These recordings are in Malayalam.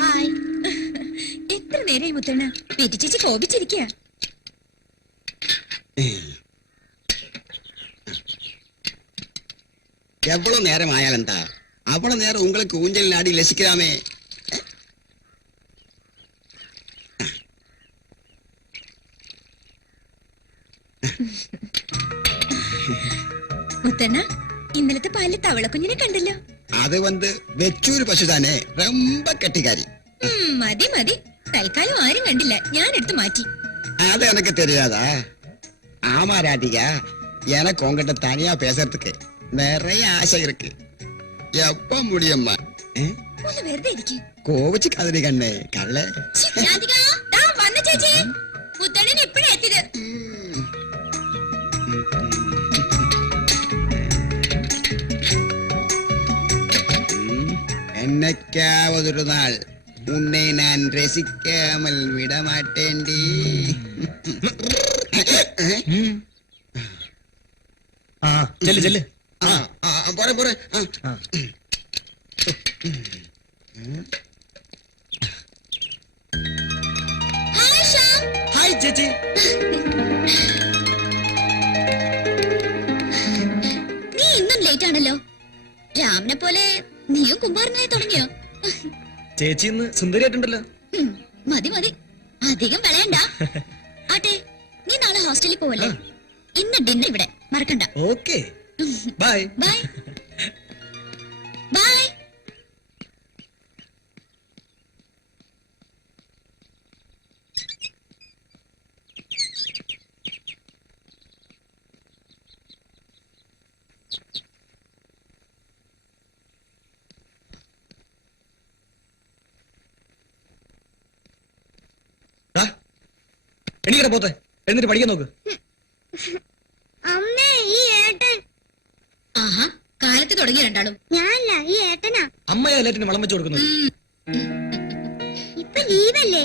ഹായ്. എത്ര നേരമായി മുത്തണ്ണ? വീട്ടു ചേച്ചി കോപിച്ചിരിക്കുക. எவ்வளவு நேரம் ஆயாலந்தா அவ்வளவு நேரம் உங்களுக்கு ஊஞ்சல் நாடி லசிக்கலாமே. മുത്തണ്ണ, ഇന്നലത്തെ പാലിൽ തവളക്കുഞ്ഞിനെ കണ്ടല്ലോ. அது வெச்சூர் பசுதானே, ரொம்ப கெட்டிக்காரி. മതി മതി, തൽക്കാലം ആരും കണ്ടില്ല, ഞാൻ എടുത്തു മാറ്റി. அது எனக்கு தெரியாதா? ஆமா ராதிகா, எனக்கு உங்ககிட்ட தனியா பேசுறதுக்கு நிறைய ஆசை இருக்கு. எப்ப முடியும்மா? ഒന്ന് വെറുതെ ഇരിക്കും. കോവിച്ച് കതിരി കണ്ണേ കള്ളേ. വന്ന ചേച്ചി, മുത്തണ്ണൻ ഇപ്പഴേ എത്തിയത്. എന്നൊരു നാൾ ഉന്നെ ഞാൻ രസിക്കാമൽ വിടമാട്ടേണ്ടി. പോരെ പോരെ. ഹായ് ചേച്ചി. നീ ഇന്നും ലേറ്റ് ആണല്ലോ. രാമനെ പോലെ നീയും കുമ്പാരനായി തുടങ്ങിയോ? ചേച്ചി ഇന്ന് സുന്ദരിയായിട്ടുണ്ടല്ലോ. മതി മതി, അധികം വിളയണ്ട. ആട്ടെ, നീ നാളെ ഹോസ്റ്റലിൽ പോവല്ലേ? ഇന്ന് ഡിന്നർ ഇവിടെ, മറക്കണ്ട. Okay, bye bye bye. എണീക്കട പോത്തെ, എന്നിട്ട് പഠിക്കാൻ നോക്ക്. അമ്മേ, ഈ ഏട്ടൻ. ആഹാ, കാലത്ത് തുടങ്ങിയ രണ്ടാളും. ഞാനല്ല, ഈ ഏട്ടനാ. അമ്മയാ എല്ലാറ്റിനും വളം വെച്ച് കൊടുക്കുന്നത്. ഇപ്പൊ ലീവല്ലേ?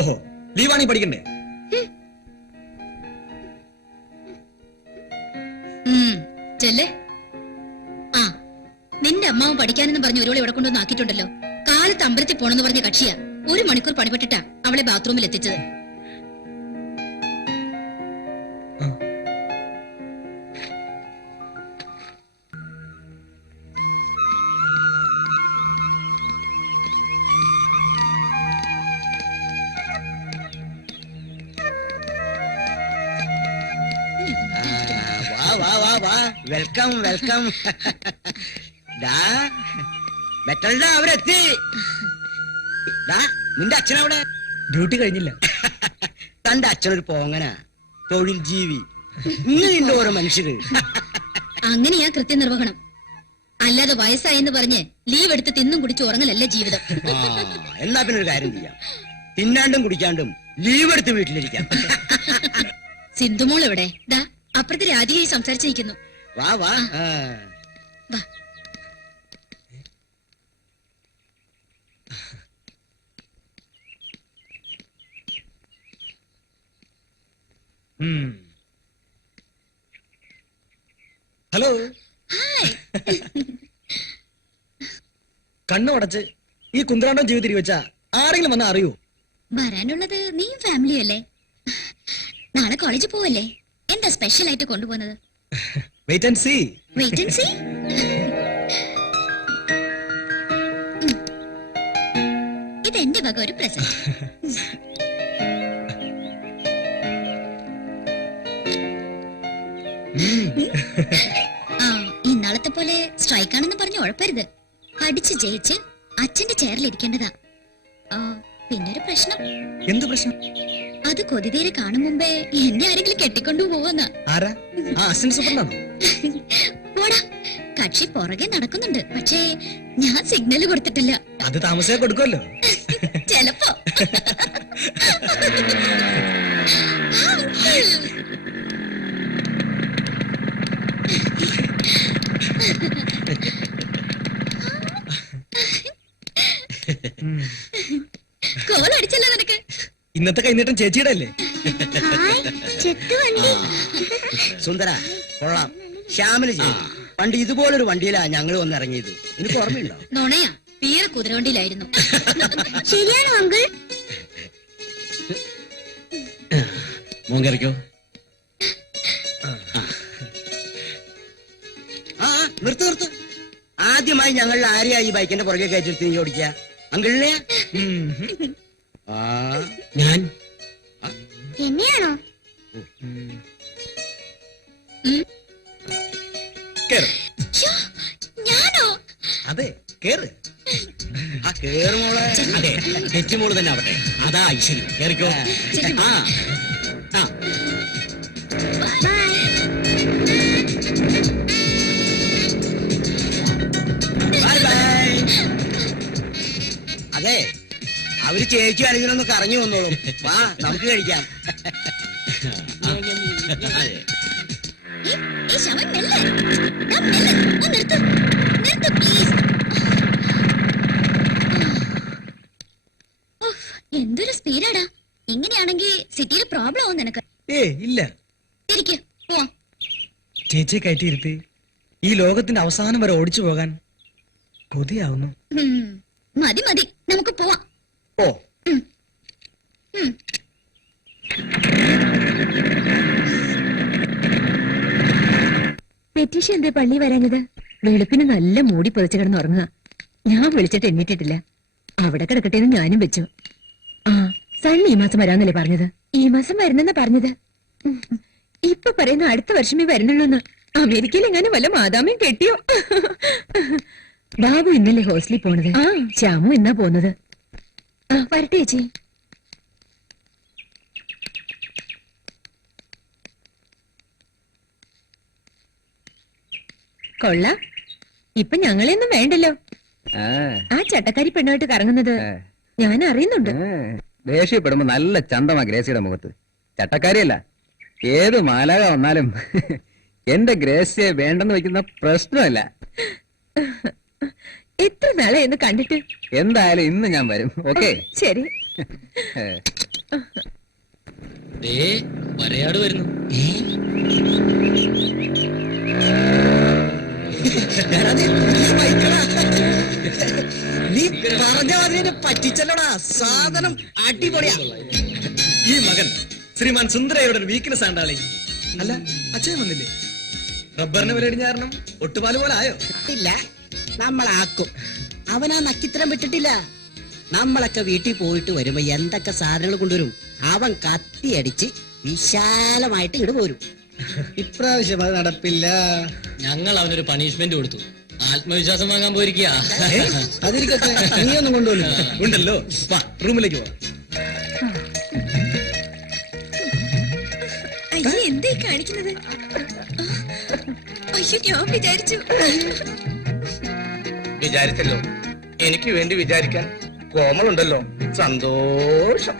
ഓഹോ, ലീവാണീ പഠിക്കണ്ടേ? ചെല്ലേ. ആ, നിന്റെ അമ്മാവും പഠിക്കാനെന്ന് പറഞ്ഞ് ഒരുവളെ ഇവിടെ കൊണ്ടുവന്ന് ആക്കിയിട്ടുണ്ടല്ലോ. കാലത്ത് അമ്പലത്തിൽ പോണെന്ന് പറഞ്ഞ കക്ഷിയാ. 1 മണിക്കൂർ പണിപ്പെട്ടിട്ടാ അവളെ ബാത്റൂമിൽ എത്തിച്ചത്. Welcome welcome. അവരെത്തി. നിന്റെ അച്ഛനവിടെ? ഡ്യൂട്ടി കഴിഞ്ഞില്ല. തന്റെ അച്ഛനൊരു പോങ്ങനാ, തൊഴിൽ ജീവി. ഇങ്ങനെ ഓരോ മനുഷ്യര്. അങ്ങനെയാ കൃത്യനിർവഹണം. അല്ലാതെ വയസ്സായെന്ന് പറഞ്ഞ് ലീവ് എടുത്ത് തിന്നും കുടിച്ച് ഉറങ്ങലല്ല ജീവിതം. എന്നാ പിന്നെ ഒരു കാര്യം ചെയ്യാം, തിന്നാണ്ടും കുടിക്കാണ്ടും ലീവ് എടുത്ത് വീട്ടിലിരിക്കാം. സിന്ധുമോൾ എവിടെ? ദാ അപ്പുറത്ത് രാധികയായി സംസാരിച്ചിരിക്കുന്നു. വാ വാ. വാ. ഹലോ. ഹായ്. കണ്ണുടച്ച് ഈ കുന്ത്രാണ്ടം ജീവിതത്തിൽ വെച്ചാ ആരെങ്കിലും വന്നാ അറിയോ? വരാനുള്ളത് നീയും ഫാമിലിയും അല്ലേ? നാളെ കോളേജിൽ പോവല്ലേ? എന്താ സ്പെഷ്യൽ ആയിട്ട് കൊണ്ടുപോകുന്നത്? Wait and see. Wait and see. ഇത് എന്റെ വക ഒരു പ്രസന്റ്. ആ, ഇന്നാളത്തെ പോലെ സ്ട്രൈക്ക് ആണെന്ന് പറഞ്ഞ് ഉഴപ്പരുത്. അടിച്ച് ജയിച്ച് അച്ഛന്റെ ചെയറിൽ ഇരിക്കേണ്ടതാ. പിന്നൊരു പ്രശ്നം. എന്ത് പ്രശ്നം? അത് കൊതിതീരെ കാണും മുമ്പേ എന്നെ ആരെങ്കിലും കെട്ടിക്കൊണ്ടു പോവെന്നാ. ആരാ? ആ അസിസ്റ്റന്റ് സൂപ്പറാണോ? പോടാ, കക്ഷി പുറകെ നടക്കുന്നുണ്ട്. പക്ഷേ ഞാൻ സിഗ്നൽ കൊടുത്തിട്ടില്ല. അത് താമസിയാ കൊടുക്കുമല്ലോ. ചെലപ്പോ. കോളടിച്ചല്ലോ നിനക്ക്. ഇന്നത്തെ കൈനീട്ടം ചേച്ചിയുടെ അല്ലേ? സുന്ദര കൊള്ളാം. ശ്യാമിന് പണ്ട് ഇതുപോലൊരു വണ്ടിയിലാ ഞങ്ങൾ വന്ന് ഇറങ്ങിയത്. എനിക്ക് ഓർമ്മയുണ്ടോ? നുണയാ, പീറ കുതിരവണ്ടിയിലായിരുന്നു. ശരിയാണോ അങ്കിൾ? മോൻ കറിക്കോ. ആ നിർത്ത്. ആദ്യമായി ഞങ്ങൾ ആരെയാ ഈ ബൈക്കിന്റെ പുറകെ കയറ്റി നീ ഓടിക്കുക? അങ്കിളിനെ? ആ ഞാൻ എന്നെയാണോ? കേറ്. ശ്ശോ, ഞാനോ? അതെ കേറ്. ആ കേറ് മോളെ. അതെ തെറ്റുമോള് തന്നെ ആവട്ടെ. അതാ ഐശ്വര്യം. കേറിക്കോ. ശരി. ആ ആ ബൈ. Bye by. അതെ അവര് ചേച്ചി അണിഞ്ഞൊന്ന് കറങ്ങി വന്നോളും. വാ നമുക്ക് കഴിക്കാം. അതെ. ഈ ശവൻ മെല്ലെ. ദാ മെല്ലെ. ഒന്ന് നിർത്ത്. നിർത്ത് പ്ലീസ്. എന്തൊരു സ്പീഡാടാ. ഇങ്ങനെയാണെങ്കിൽ സിറ്റിയിൽ പ്രോബ്ലം ആവും നിനക്ക്. ഇല്ല. തിരിക്ക് പോവാം. ചേച്ചിയെ കയറ്റിയിരുത്തി ഈ ലോകത്തിന്റെ അവസാനം വരെ ഓടിച്ചു പോകാൻ കൊതിയാവുന്നു. മതി നമുക്ക് പോവാം. ഓ പെറ്റീഷ എന്തേ പള്ളി വരാഞ്ഞത്? വെളുപ്പിന് നല്ല മൂടി പൊതിച്ചു കിടന്നുറങ്ങുക. ഞാൻ വിളിച്ചിട്ട് എണ്ണിട്ടിട്ടില്ല. അവിടെ കിടക്കട്ടെ എന്ന് ഞാനും വെച്ചു. ആ സണ്ണി ഈ മാസം വരാന്നല്ലേ പറഞ്ഞത്? ഈ മാസം വരുന്നെന്നാ പറഞ്ഞത്. ഇപ്പൊ പറയുന്ന അടുത്ത വർഷമേ വരുന്നുള്ളൂന്ന്. അമേരിക്കയിൽ എങ്ങനെ വല്ല മാതാമയും കെട്ടിയോ? ബാബു ഇന്നല്ലേ ഹോസ്റ്റലിൽ പോണത്. ആ ശ്യാമു എന്നാ പോന്നത്. ആ വരട്ടെ ചേച്ചി. കൊള്ള. ഇപ്പൊ ഞങ്ങളെയൊന്നും വേണ്ടല്ലോ. ആ ചട്ടക്കാരി പെണ്ണുമായിട്ട് കറങ്ങുന്നത് ഞാൻ അറിയുന്നുണ്ട്. ദേഷ്യപ്പെടുമ്പോ നല്ല ചന്തമാ ഗ്രേസിയുടെ മുഖത്ത്. ചട്ടക്കാരിയല്ല, ഏത് മാലാക വന്നാലും എന്റെ ഗ്രേസിയെ വേണ്ടെന്ന് വെക്കുന്ന പ്രശ്നമല്ല. എത്ര നാളെ എന്ന് കണ്ടിട്ട്. എന്തായാലും ഇന്ന് ഞാൻ വരും. ഓക്കെ ശരി. വരയാട് വരുന്നു. നീ പറഞ്ഞ അതിനെ പറ്റിച്ചല്ലോടാ. സാധനം അടിപൊളിയാ. ഈ മകൻ ശ്രീമാൻ സുന്ദരയുടെ വീക്ക്നെസ് ആണ്ടാളി. അല്ല അച്ഛൻ വന്നില്ലേ? റബ്ബറിന് വിലടിഞ്ഞ കാരണം ഒട്ടുപാല് പോലെ ആയോ? ഇല്ല, നമ്മളാക്കും. അവനാ നക്കിത്തരം വിട്ടിട്ടില്ല. നമ്മളൊക്കെ വീട്ടിൽ പോയിട്ട് വരുമ്പോ എന്തൊക്കെ സാധനങ്ങൾ കൊണ്ടുവരും. അവൻ കത്തിയടിച്ച് വിശാലമായിട്ട് ഇങ്ങോട്ട് പോരും. ഇപ്രാവശ്യം അത് നടപ്പില്ല. ഞങ്ങൾ അവനൊരു പണിഷ്മെന്റ് കൊടുത്തു. ആത്മവിശ്വാസം വാങ്ങാൻ പോയിരിക്കുക. അതിരിക്കട്ടെ, നീയൊന്നും കൊണ്ടുപോയില്ല. ഉണ്ടല്ലോ. വാ റൂമിലേക്ക് പോ. അയ്യോ എന്തേ കാണിക്കുന്നത്? അയ്യോ ഞാൻ വിചാരിച്ചു. വിചാരിച്ചല്ലോ, എനിക്ക് വേണ്ടി വിചാരിക്കാൻ കോമളുണ്ടല്ലോ. സന്തോഷം.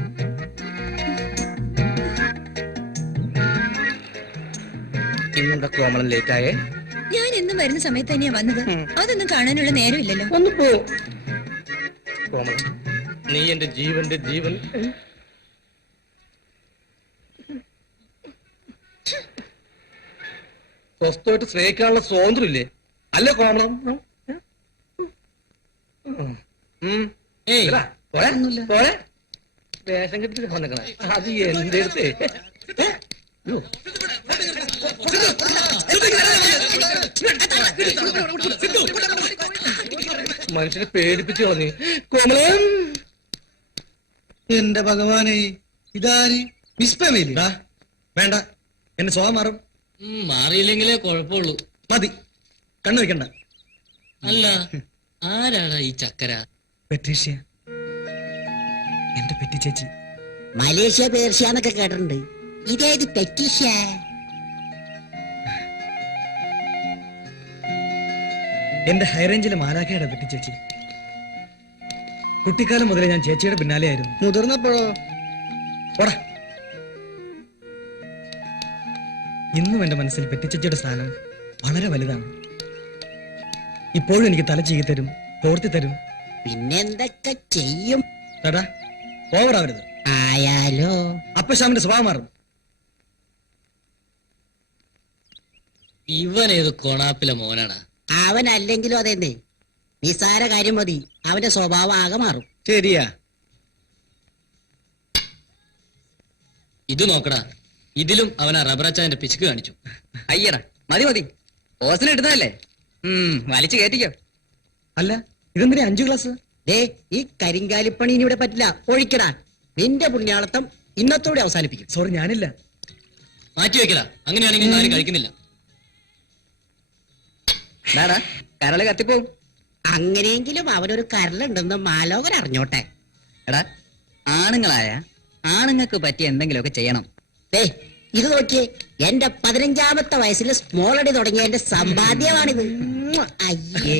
ഇന്നെന്താ കോമളം ലേറ്റായേ? ഞാൻ എന്നും വരുന്ന സമയത്ത് തന്നെയാ വന്നത്. അതൊന്നും കാണാനുള്ള നേരമില്ലല്ലോ. ഒന്ന് പോ കോമളം. നീ എന്റെ ജീവന്റെ ജീവൻ. സ്വസ്ഥമായിട്ട് സ്നേഹിക്കാനുള്ള സ്വാതന്ത്ര്യം ഇല്ലേ? അല്ലേ കോമളം? വേഷം കെട്ടി വന്നേക്കണേ. അത് എന്റെ അടുത്ത് മനുഷ്യനെ പേടിപ്പിച്ചു കളഞ്ഞു കോമളം. എന്റെ ഭഗവാനെ, ഇതാര്? വിസ്പമേലിടാ. വേണ്ട, എന്റെ സ്വഭാവം മാറും. മാറിയില്ലെങ്കിലേ കുഴപ്പമുള്ളൂ. മതി, കണ്ണു വെക്കണ്ട. അല്ല, ആരാടാ ഈ ചക്കര? പെട്രീഷ്യ, എന്റെ പെറ്റി ചേച്ചി. മലേഷ്യ പേർഷ്യ എന്നൊക്കെ കേട്ടിട്ടുണ്ട്. ഇതേത് പെറ്റീഷ? എന്റെ ഹൈറേഞ്ചിലെ മാലാഖയുടെ പെറ്റി ചേച്ചി. കുട്ടിക്കാലം മുതലേ ഞാൻ ചേച്ചിയുടെ പിന്നാലെയായിരുന്നു. മുതിർന്നപ്പോഴോ? പോടാ. ഇന്നും എന്റെ മനസ്സിൽ പെറ്റിച്ചേച്ചിയുടെ സ്ഥാനം വളരെ വലുതാണ്. ഇപ്പോഴും എനിക്ക് തല ചീകി തരും, തോർത്തി തരും. പിന്നെന്തൊക്കെ ചെയ്യും? തടാ ഓവറാവരുത്. ആയാലോ? അപ്പൊ ശ്യാമിന്റെ സ്വഭാവം മാറും. ഇവൻ ഏത് കൊണാപ്പിലെ മോനാണ്? അവനല്ലെങ്കിലും അതെന്നെ. നിസാര കാര്യം മതി, അവന്റെ സ്വഭാവം ആകെ മാറും. ശരിയാ. ഇത് നോക്കടാ, ഇതിലും അവൻ ആ റബ്ബറച്ചാന്റെ പിശുക്ക് കാണിച്ചു. അയ്യടാ മതി മതി, ഓസിന് ഇടുന്നതല്ലേ. വലിച്ചു കയറ്റിക്കോ. അല്ല ഇതെന്തിനാ 5 ഗ്ലാസ്? ദേ ഈ കരിങ്കാലിപ്പണി ഇനി ഇവിടെ പറ്റില്ല, ഒഴിക്കടാ. നിന്റെ പുണ്യാളത്തം ഇന്നത്തോടെ അവസാനിപ്പിക്കും. സോറി, ഞാനില്ല. മാറ്റി വെക്കടാ, അങ്ങനെയാണെങ്കിൽ ഇന്ന് ആരും കഴിക്കുന്നില്ല. ഡാടാ കരള് കത്തിപ്പോവും. അങ്ങനെയെങ്കിലും അവനൊരു കരളുണ്ടെന്ന് മാലോകൻ അറിഞ്ഞോട്ടെ. എടാ, ആണുങ്ങളായ ആണുങ്ങൾക്ക് പറ്റിയ എന്തെങ്കിലുമൊക്കെ ചെയ്യണം. ദേ ഇത് നോക്കിയേ, എന്റെ 15ാമത്തെ വയസ്സിൽ സ്മോൾ അടി തുടങ്ങിയ എന്റെ സമ്പാദ്യമാണിത്. അയ്യേ.